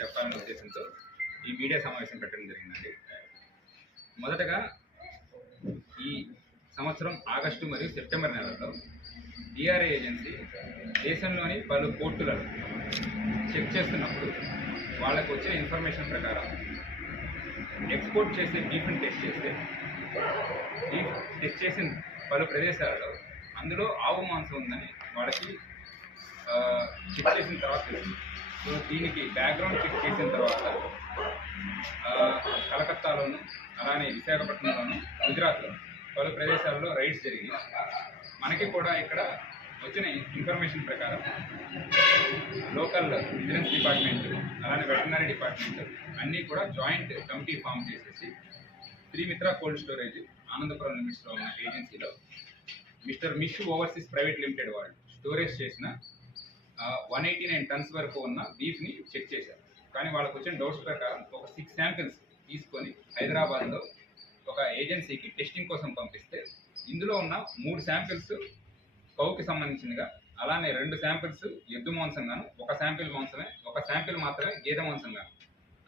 చెప్పాలనే ఉద్దేశంతో ఈ మీడియా సమావేశం పెట్టడం జరిగిందండి. మొదటగా ఈ సంవత్సరం ఆగస్టు మరియు సెప్టెంబర్ నెలల్లో డిఆర్ఐ ఏజెన్సీ దేశంలోని పలు పోర్టులను చెక్ చేస్తున్నప్పుడు వాళ్ళకు వచ్చిన ఇన్ఫర్మేషన్ ప్రకారం ఎక్స్పోర్ట్ చేసే బీఫ్ని టెస్ట్ చేస్తే బీఫ్ టెస్ట్ చేసిన పలు ప్రదేశాలలో అందులో ఆవు మాంసం ఉందని వాళ్ళకి చెక్ చేసిన తర్వాత తెలిసింది. సో దీనికి బ్యాక్గ్రౌండ్ చెక్ చేసిన తర్వాత కలకత్తాలోను అలానే విశాఖపట్నంలోను గుజరాత్లో పలు ప్రదేశాల్లో రైడ్స్ జరిగినాయి. మనకి కూడా ఇక్కడ వచ్చిన ఇన్ఫర్మేషన్ ప్రకారం లోకల్ విజిలెన్స్ డిపార్ట్మెంట్ అలానే వెటర్నరీ డిపార్ట్మెంట్ అన్నీ కూడా జాయింట్ కమిటీ ఫామ్ చేసేసి శ్రీమిత్ర కోల్డ్ స్టోరేజ్ ఆనందపురం లిమిట్స్లో ఉన్న ఏజెన్సీలో మిస్టర్ మిష్ ఓవర్సీస్ ప్రైవేట్ లిమిటెడ్ వాళ్ళు స్టోరేజ్ చేసిన 189 టన్స్ వరకు ఉన్న బీఫ్ని చెక్ చేశారు. కానీ వాళ్ళకు వచ్చిన డౌట్స్ ప్రకారం ఒక 6 శాంపిల్స్ తీసుకొని హైదరాబాద్లో ఒక ఏజెన్సీకి టెస్టింగ్ కోసం పంపిస్తే ఇందులో ఉన్న 3 శాంపిల్స్ కౌకి సంబంధించినగా, అలానే 2 శాంపిల్స్ ఎద్దు మాంసంగాను, ఒక శాంపిల్ మాత్రమే గేదె మాంసంగాను.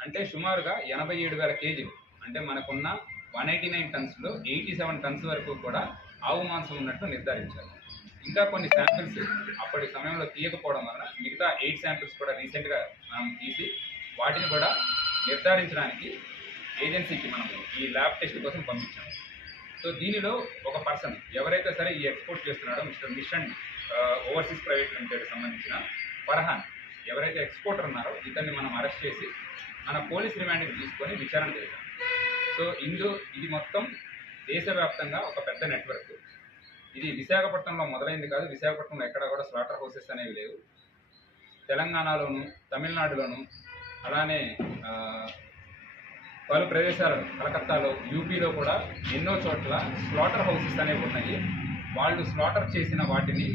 అంటే సుమారుగా 87,000 కేజీలు, అంటే మనకున్న 189 టన్స్లో 87 టన్స్ వరకు కూడా ఆవు మాంసం ఉన్నట్టు నిర్ధారించారు. ఇంకా కొన్ని శాంపిల్స్ అప్పటి సమయంలో తీయకపోవడం వలన మిగతా 8 శాంపిల్స్ కూడా రీసెంట్గా మనం తీసి వాటిని కూడా నిర్ధారించడానికి ఏజెన్సీకి మనము ఈ ల్యాబ్ టెస్ట్ కోసం పంపించాము. సో దీనిలో ఒక పర్సన్ ఎవరైతే సరే ఈ ఎక్స్పోర్ట్ చేస్తున్నాడో mister mission overseas private limited సంబంధించిన ఫర్హాన్ ఎవరైతే ఎక్స్పోర్టర్ ఉన్నారో ఇతన్ని మనం అరెస్ట్ చేసి మన పోలీస్ రిమాండ్కి తీసుకొని విచారణ చేశాం. సో ఇది మొత్తం దేశవ్యాప్తంగా ఒక పెద్ద నెట్వర్క్. ఇది విశాఖపట్నంలో మొదలైంది కాదు. విశాఖపట్నంలో ఎక్కడ కూడా స్లాటర్ హౌసెస్ అనేవి లేవు. తెలంగాణలోను, తమిళనాడులోను, అలానే పలు ప్రదేశాలలో కలకత్తాలో, యూపీలో కూడా ఎన్నో చోట్ల స్లాటర్ హౌసెస్ అనేవి ఉన్నాయి. వాళ్ళు స్లాటర్ చేసిన వాటిని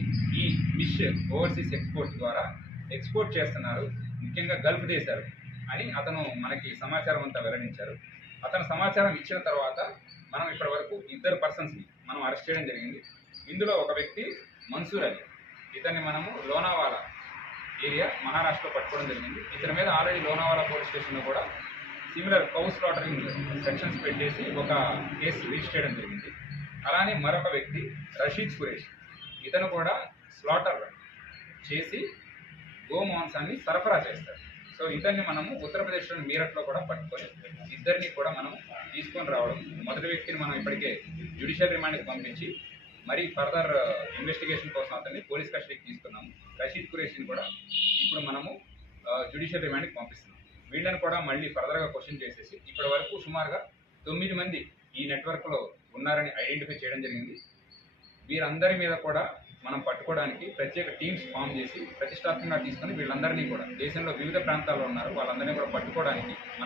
ఈ మిష్ ఓవర్సీస్ ఎక్స్పోర్ట్ ద్వారా ఎక్స్పోర్ట్ చేస్తున్నారు, ముఖ్యంగా గల్ఫ్ దేశాలు అని అతను మనకి సమాచారం అంతా వెల్లడించారు. అతను సమాచారం ఇచ్చిన తర్వాత మనం ఇప్పటి వరకు 2 పర్సన్స్ని మనం అరెస్ట్ చేయడం జరిగింది. ఇందులో ఒక వ్యక్తి మన్సూర్ అలీ, ఇతన్ని మనము లోనావాలా ఏరియా మహారాష్ట్రలో పట్టుకోవడం జరిగింది. ఇతని మీద ఆల్రెడీ లోనావాలా పోలీస్ స్టేషన్లో కూడా సిమిలర్ కౌ స్లాటరింగ్ సెక్షన్స్ పెట్టేసి ఒక కేసు రిజిస్టర్ చేయడం జరిగింది. అలానే మరొక వ్యక్తి రషీద్ సురేష్, ఇతను కూడా స్లాటర్ చేసి గో మాంసాన్ని సరఫరా చేస్తారు. సో ఇతన్ని మనము ఉత్తరప్రదేశ్లోని మీరట్లో కూడా పట్టుకొని ఇద్దరిని కూడా మనం తీసుకొని రావడం. మొదటి వ్యక్తిని మనం ఇప్పటికే జ్యుడిషియల్ రిమాండ్కి పంపించి మరి ఫర్దర్ ఇన్వెస్టిగేషన్ కోసం అతన్ని పోలీస్ కస్టడీకి తీసుకున్నాము. రషీద్ ఖురేషిని కూడా ఇప్పుడు మనము జ్యుడిషియల్ రిమాండ్కి పంపిస్తున్నాం. వీళ్ళని కూడా మళ్ళీ ఫర్దర్గా క్వశ్చన్ చేసేసి ఇప్పటి వరకు సుమారుగా 9 మంది ఈ నెట్వర్క్లో ఉన్నారని ఐడెంటిఫై చేయడం జరిగింది. వీరందరి మీద కూడా మనం పట్టుకోవడానికి ప్రత్యేక టీమ్స్ ఫామ్ చేసి ప్రతిష్టాత్మకంగా తీసుకొని వీళ్ళందరినీ కూడా దేశంలో వివిధ ప్రాంతాల్లో ఉన్నారు వాళ్ళందరినీ కూడా పట్టుకోవడానికి మనం